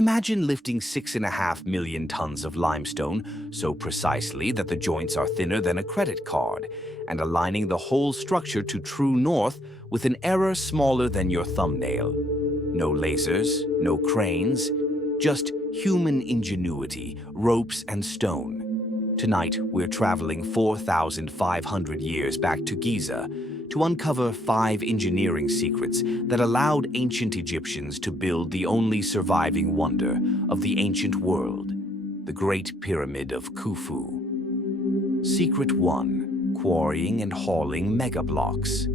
Imagine lifting 6.5 million tons of limestone so precisely that the joints are thinner than a credit card, and aligning the whole structure to true north with an error smaller than your thumbnail. No lasers, no cranes, just human ingenuity, ropes and stone. Tonight, we're traveling 4,500 years back to Giza to uncover 5 engineering secrets that allowed ancient Egyptians to build the only surviving wonder of the ancient world, the Great Pyramid of Khufu. Secret 1: Quarrying and hauling megablocks.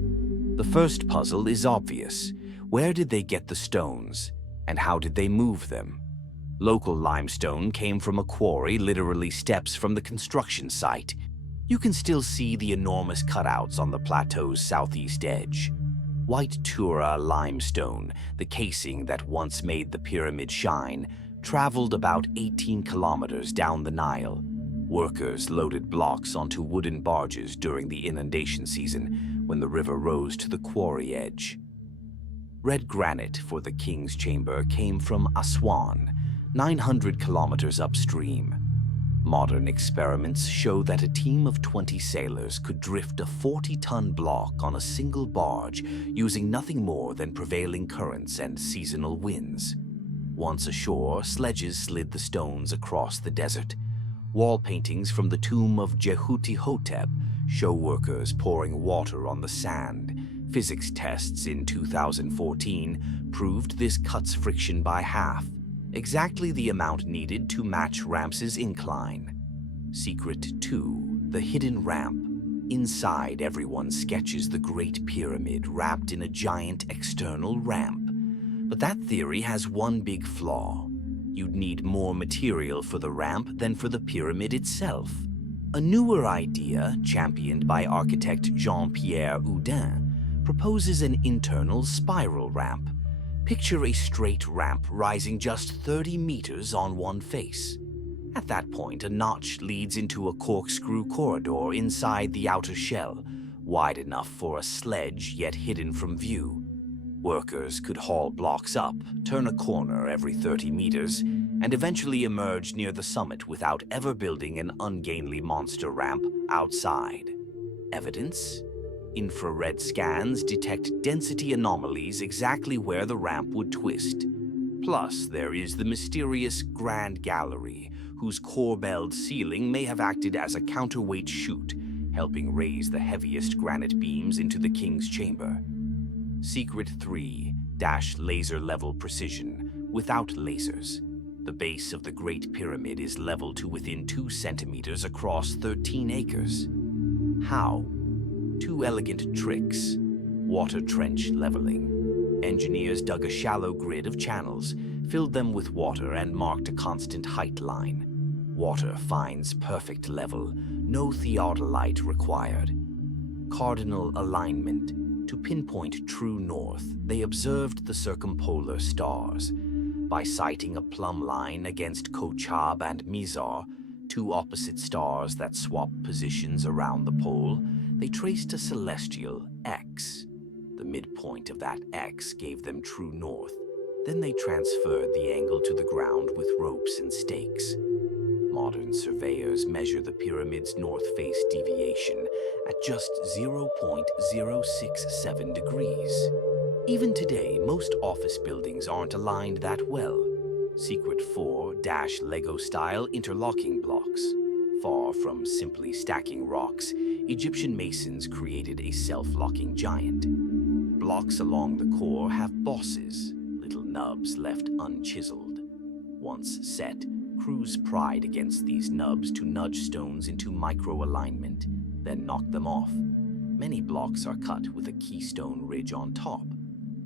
The first puzzle is obvious. Where did they get the stones, and how did they move them? Local limestone came from a quarry literally steps from the construction site. You can still see the enormous cutouts on the plateau's southeast edge. White Tura limestone, the casing that once made the pyramid shine, traveled about 18 kilometers down the Nile. Workers loaded blocks onto wooden barges during the inundation season when the river rose to the quarry edge. Red granite for the King's Chamber came from Aswan, 900 kilometers upstream. Modern experiments show that a team of 20 sailors could drift a 40-ton block on a single barge using nothing more than prevailing currents and seasonal winds. Once ashore, sledges slid the stones across the desert. Wall paintings from the tomb of Jehuti-Hotep show workers pouring water on the sand. Physics tests in 2014 proved this cuts friction by half, exactly the amount needed to match Ramses' incline. Secret 2: The hidden ramp. Inside, everyone sketches the Great Pyramid wrapped in a giant external ramp. But that theory has one big flaw. You'd need more material for the ramp than for the pyramid itself. A newer idea, championed by architect Jean-Pierre Houdin, proposes an internal spiral ramp. Picture a straight ramp rising just 30 meters on one face. At that point, a notch leads into a corkscrew corridor inside the outer shell, wide enough for a sledge yet hidden from view. Workers could haul blocks up, turn a corner every 30 meters, and eventually emerge near the summit without ever building an ungainly monster ramp outside. Evidence? Infrared scans detect density anomalies exactly where the ramp would twist. Plus, there is the mysterious Grand Gallery, whose corbelled ceiling may have acted as a counterweight chute, helping raise the heaviest granite beams into the King's Chamber. Secret 3: Laser-level precision, without lasers. The base of the Great Pyramid is leveled to within 2 centimeters across 13 acres. How? 2 elegant tricks. Water trench leveling. Engineers dug a shallow grid of channels, filled them with water, and marked a constant height line. Water finds perfect level, no theodolite required. Cardinal alignment. To pinpoint true north, they observed the circumpolar stars. By sighting a plumb line against Kochab and Mizar, 2 opposite stars that swap positions around the pole, they traced a celestial X. The midpoint of that X gave them true north. Then they transferred the angle to the ground with ropes and stakes. Modern surveyors measure the pyramid's north face deviation at just 0.067 degrees. Even today, most office buildings aren't aligned that well. Secret 4: Lego-style interlocking blocks. Far from simply stacking rocks, Egyptian masons created a self-locking giant. Blocks along the core have bosses, little nubs left unchiseled. Once set, crews pried against these nubs to nudge stones into micro-alignment, then knock them off. Many blocks are cut with a keystone ridge on top.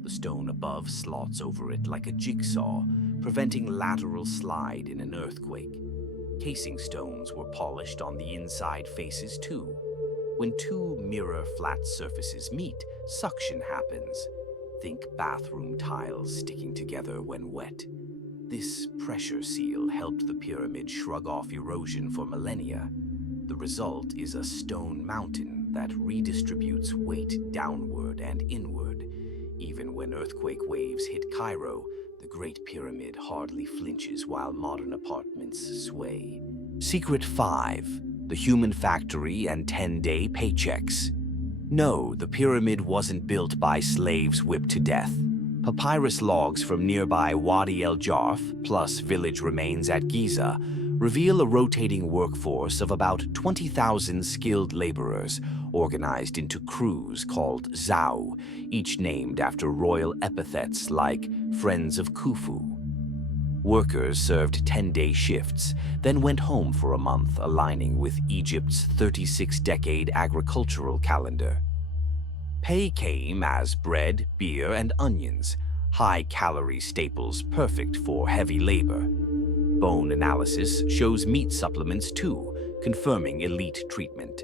The stone above slots over it like a jigsaw, preventing lateral slide in an earthquake. Casing stones were polished on the inside faces too. When 2 mirror flat surfaces meet, suction happens. Think bathroom tiles sticking together when wet. This pressure seal helped the pyramid shrug off erosion for millennia. The result is a stone mountain that redistributes weight downward and inward. Even when earthquake waves hit Cairo, the Great Pyramid hardly flinches while modern apartments sway. Secret 5. The Human Factory and 10-day paychecks. No, the pyramid wasn't built by slaves whipped to death. Papyrus logs from nearby Wadi el Jarf, plus village remains at Giza, reveal a rotating workforce of about 20,000 skilled laborers, organized into crews called Zau, each named after royal epithets like Friends of Khufu. Workers served 10-day shifts, then went home for a month, aligning with Egypt's 36-decade agricultural calendar. Pay came as bread, beer, and onions, high-calorie staples perfect for heavy labor. Bone analysis shows meat supplements too, confirming elite treatment.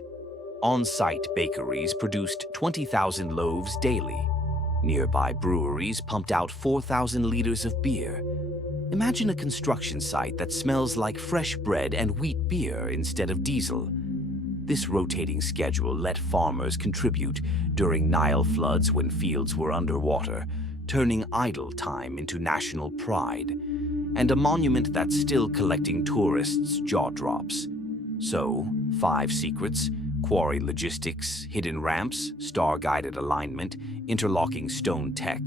On-site bakeries produced 20,000 loaves daily. Nearby breweries pumped out 4,000 liters of beer. Imagine a construction site that smells like fresh bread and wheat beer instead of diesel. This rotating schedule let farmers contribute during Nile floods when fields were underwater, turning idle time into national pride, and a monument that's still collecting tourists' jaw drops. So, 5 secrets: quarry logistics, hidden ramps, star-guided alignment, interlocking stone tech,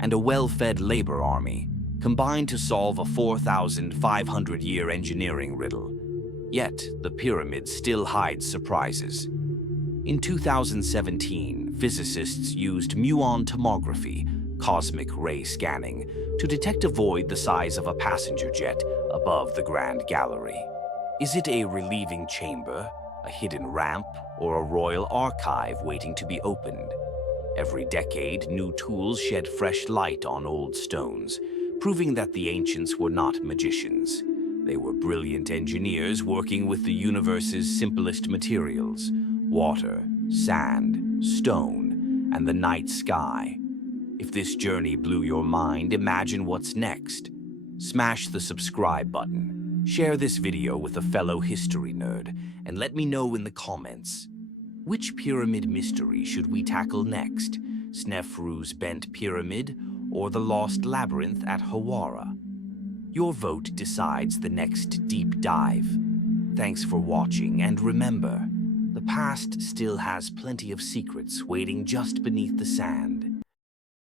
and a well-fed labor army, combined to solve a 4,500-year engineering riddle. Yet, the pyramid still hides surprises. In 2017, physicists used muon tomography, cosmic ray scanning, to detect a void the size of a passenger jet above the Grand Gallery. Is it a relieving chamber, a hidden ramp, or a royal archive waiting to be opened? Every decade, new tools shed fresh light on old stones, proving that the ancients were not magicians. They were brilliant engineers working with the universe's simplest materials: water, sand, stone, and the night sky. If this journey blew your mind, imagine what's next. Smash the subscribe button, share this video with a fellow history nerd, and let me know in the comments. Which pyramid mystery should we tackle next? Snefru's Bent Pyramid or the Lost Labyrinth at Hawara? Your vote decides the next deep dive. Thanks for watching, and remember, the past still has plenty of secrets waiting just beneath the sand.